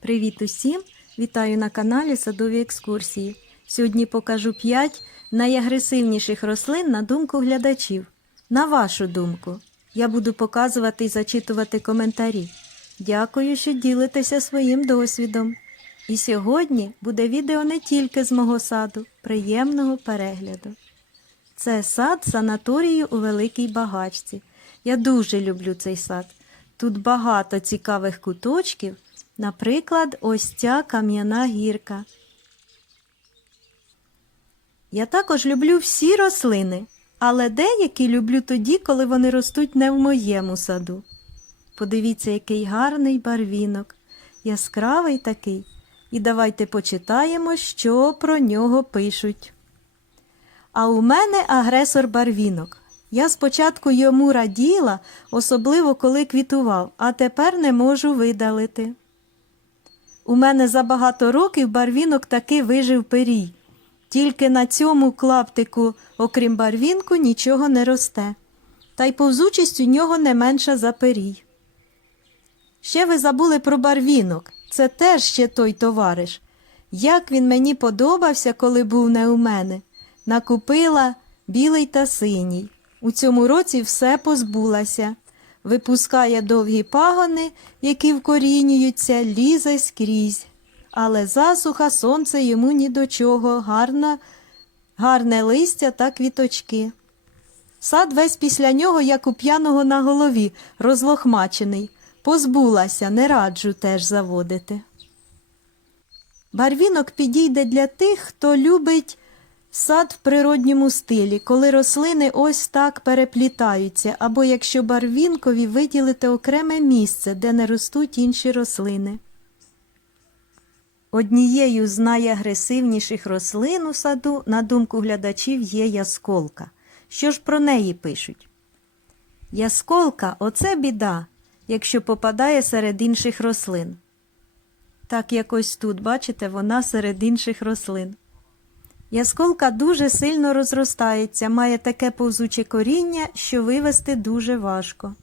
Привіт усім! Вітаю на каналі Садові екскурсії. Сьогодні покажу 5 найагресивніших рослин на думку глядачів. На вашу думку. Я буду показувати і зачитувати коментарі. Дякую, що ділитеся своїм досвідом. І сьогодні буде відео не тільки з мого саду, приємного перегляду. Це сад санаторію у Великій Багачці. Я дуже люблю цей сад. Тут багато цікавих куточків, наприклад, ось ця кам'яна гірка. Я також люблю всі рослини, але деякі люблю тоді, коли вони ростуть не в моєму саду. Подивіться, який гарний барвінок, яскравий такий. І давайте почитаємо, що про нього пишуть. А у мене агресор барвінок. Я спочатку йому раділа, особливо коли квітував, а тепер не можу видалити. У мене за багато років барвінок таки вижив перій. Тільки на цьому клаптику, окрім барвінку, нічого не росте. Та й повзучість у нього не менша за перій. Ще ви забули про барвінок. Це теж ще той товариш. Як він мені подобався, коли був не у мене. Накупила білий та синій. У цьому році все позбулася. Випускає довгі пагони, які вкорінюються, лізе скрізь. Але засуха, сонце йому ні до чого, гарна, гарне листя та квіточки. Сад весь після нього, як у п'яного на голові, розлохмачений. Позбулася, не раджу теж заводити. Барвінок підійде для тих, хто любить сад в природньому стилі, коли рослини ось так переплітаються, або якщо барвінкові виділити окреме місце, де не ростуть інші рослини. Однією з найагресивніших рослин у саду, на думку глядачів, є ясколка. Що ж про неї пишуть? Ясколка оце біда, якщо попадає серед інших рослин. Так якось тут, бачите, вона серед інших рослин. Ясколка дуже сильно розростається, має таке повзуче коріння, що вивести дуже важко.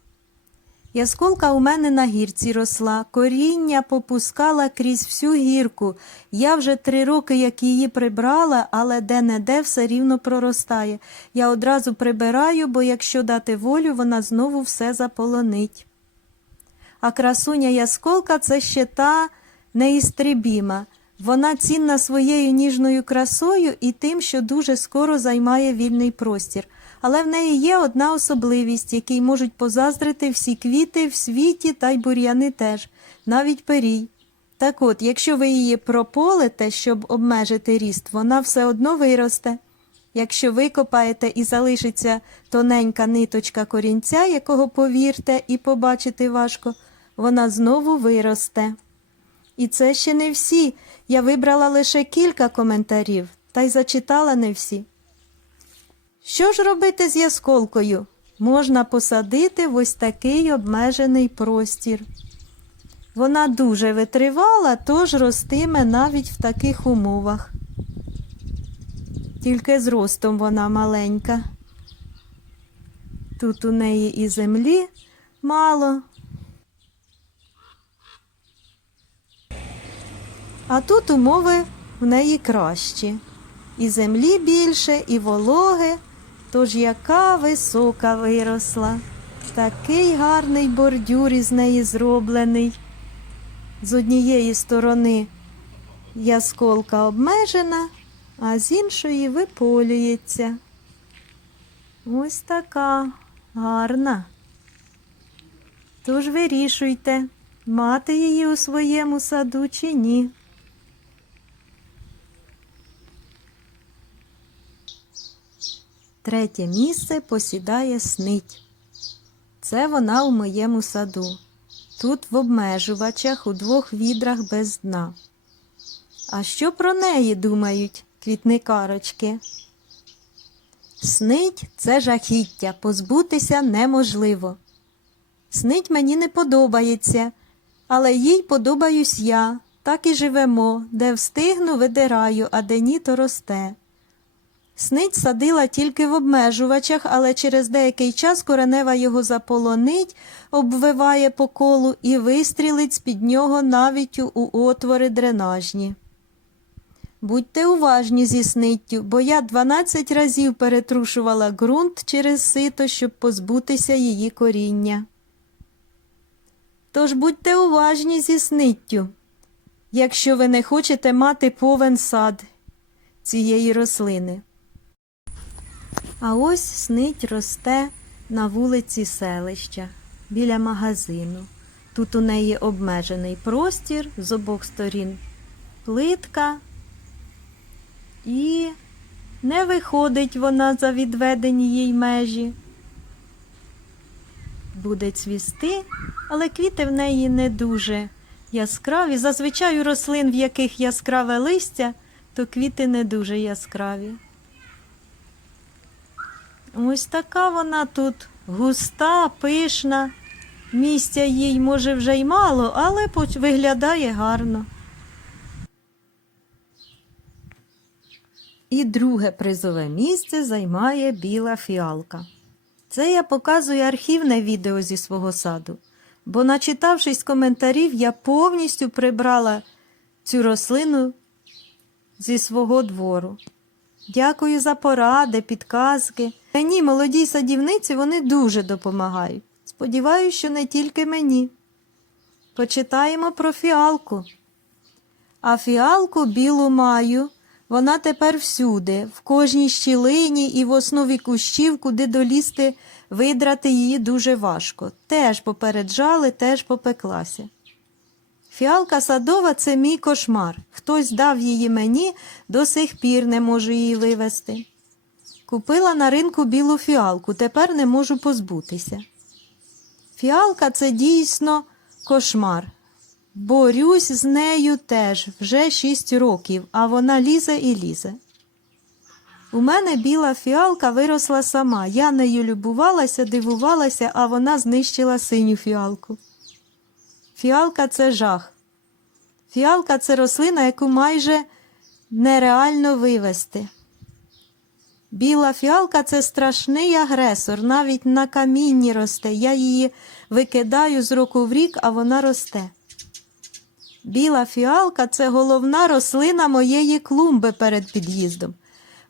Ясколка у мене на гірці росла, коріння попускала крізь всю гірку. Я вже три роки, як її прибрала, але де-не-де все рівно проростає. Я одразу прибираю, бо якщо дати волю, вона знову все заполонить. А красуня ясколка це ще та неістребіма. Вона цінна своєю ніжною красою і тим, що дуже скоро займає вільний простір. Але в неї є одна особливість, якій можуть позаздрити всі квіти в світі та й бур'яни теж, навіть перій. Так от, якщо ви її прополите, щоб обмежити ріст, вона все одно виросте. Якщо викопаєте і залишиться тоненька ниточка корінця, якого повірте і побачити важко, вона знову виросте. І це ще не всі. Я вибрала лише кілька коментарів, та й зачитала не всі. Що ж робити з ясколкою? Можна посадити в ось такий обмежений простір. Вона дуже витривала, тож ростиме навіть в таких умовах. Тільки зростом вона маленька. Тут у неї і землі мало, А тут умови в неї кращі. І землі більше, і вологи, тож яка висока виросла. Такий гарний бордюр із неї зроблений. З однієї сторони ясколка обмежена, а з іншої виполюється. Ось така гарна. Тож вирішуйте, мати її у своєму саду чи ні. Третє місце посідає снить. Це вона у моєму саду. Тут в обмежувачах у двох відрах без дна. А що про неї думають квітникарочки? Снить це жахіття, позбутися неможливо. Снить мені не подобається, але їй подобаюсь я, так і живемо, де встигну, видираю, а де ні, то росте. Снить садила тільки в обмежувачах, але через деякий час коренева його заполонить, обвиває по колу і вистрілить з-під нього навіть у отвори дренажні. Будьте уважні зі сниттю, бо я 12 разів перетрушувала ґрунт через сито, щоб позбутися її коріння. Тож будьте уважні зі сниттю, якщо ви не хочете мати повен сад цієї рослини. А ось снить росте на вулиці селища біля магазину. Тут у неї обмежений простір з обох сторін, плитка, і не виходить вона за відведені їй межі. Буде цвісти, але квіти в неї не дуже яскраві. Зазвичай у рослин, в яких яскраве листя, то квіти не дуже яскраві. Ось така вона тут густа, пишна. Місця їй може вже й мало, але виглядає гарно. І друге призове місце займає біла фіалка. Це я показую архівне відео зі свого саду, бо, начитавшись коментарів, я повністю прибрала цю рослину зі свого двору. Дякую за поради, підказки. Мені, молодій садівниці, вони дуже допомагають. Сподіваюсь, що не тільки мені. Почитаємо про фіалку. А фіалку білу маю. Вона тепер всюди, в кожній щілині і в основі кущів, куди долізти, видрати її дуже важко. Теж попереджали, теж попеклася. Фіалка садова це мій кошмар. Хтось дав її мені, до сих пір не можу її вивезти. Купила на ринку білу фіалку, тепер не можу позбутися. Фіалка це дійсно кошмар. Борюсь з нею теж вже шість років, а вона лізе і лізе. У мене біла фіалка виросла сама. Я нею любувалася, дивувалася, а вона знищила синю фіалку. Фіалка це жах. Фіалка це рослина, яку майже нереально вивести. Біла фіалка це страшний агресор, навіть на камінні росте. Я її викидаю з року в рік, а вона росте. Біла фіалка це головна рослина моєї клумби перед під'їздом.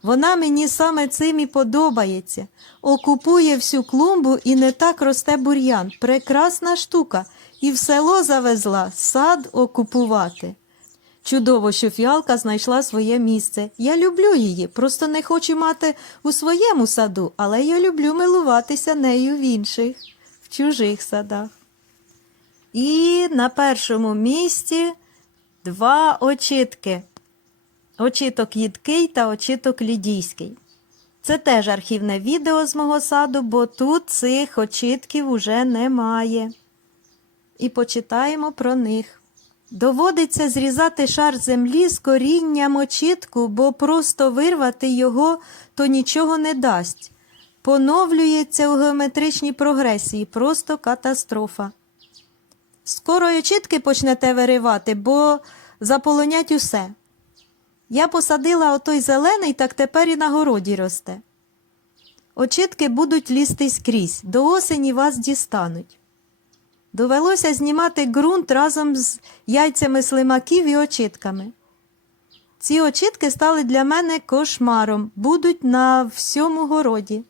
Вона мені саме цим і подобається. Окупує всю клумбу і не так росте бур'ян. Прекрасна штука. І в село завезла сад окупувати. Чудово, що фіалка знайшла своє місце. Я люблю її, просто не хочу мати у своєму саду, але я люблю милуватися нею в інших, в чужих садах. І на першому місці два очітки. Очіток їдкий та очіток лідійський. Це теж архівне відео з мого саду, бо тут цих очітків уже немає. І почитаємо про них. Доводиться зрізати шар землі з корінням очітку, бо просто вирвати його то нічого не дасть. Поновлюється у геометричній прогресії, просто катастрофа. Скоро очітки почнете виривати, бо заполонять усе. Я посадила отой зелений, так тепер і на городі росте. Очітки будуть лізти скрізь, до осені вас дістануть. Довелося знімати ґрунт разом з яйцями слимаків і очітками. Ці очітки стали для мене кошмаром, будуть на всьому городі.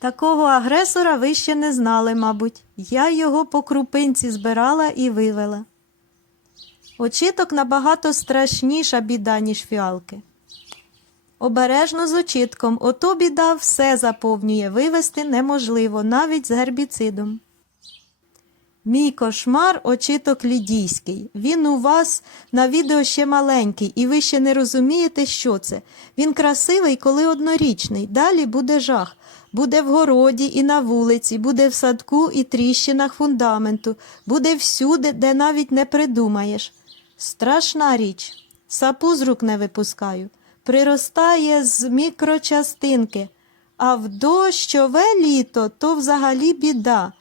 Такого агресора ви ще не знали, мабуть. Я його по крупинці збирала і вивела. Очіток набагато страшніша біда, ніж фіалки. Обережно з очітком, ото біда все заповнює, вивести неможливо, навіть з гербіцидом. Мій кошмар очіток лідійський. Він у вас на відео ще маленький, і ви ще не розумієте, що це. Він красивий, коли однорічний. Далі буде жах. Буде в городі і на вулиці, буде в садку і тріщинах фундаменту, буде всюди, де навіть не придумаєш. Страшна річ. Сапу з рук не випускаю. Приростає з мікрочастинки, а в дощове літо то взагалі біда.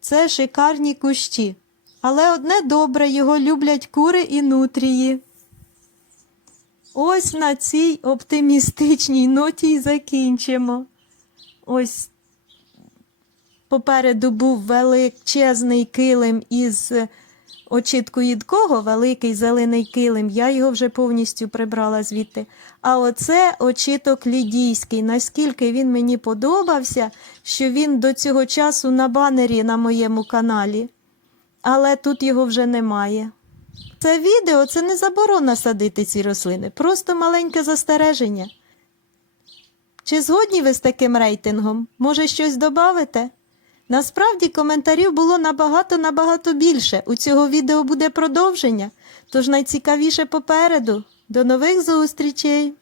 Це шикарні кущі. Але одне добре його люблять кури і нутрії. Ось на цій оптимістичній ноті й закінчимо. Ось попереду був величезний килим із очітку їдкого, великий зелений килим. Я його вже повністю прибрала звідти. А оце очіток лідійський. Наскільки він мені подобався, що він до цього часу на банері на моєму каналі. Але тут його вже немає. Це відео це не заборона садити ці рослини, просто маленьке застереження. Чи згодні ви з таким рейтингом? Може, щось додавите? Насправді коментарів було набагато-набагато більше. У цього відео буде продовження, тож найцікавіше попереду. До нових зустрічей!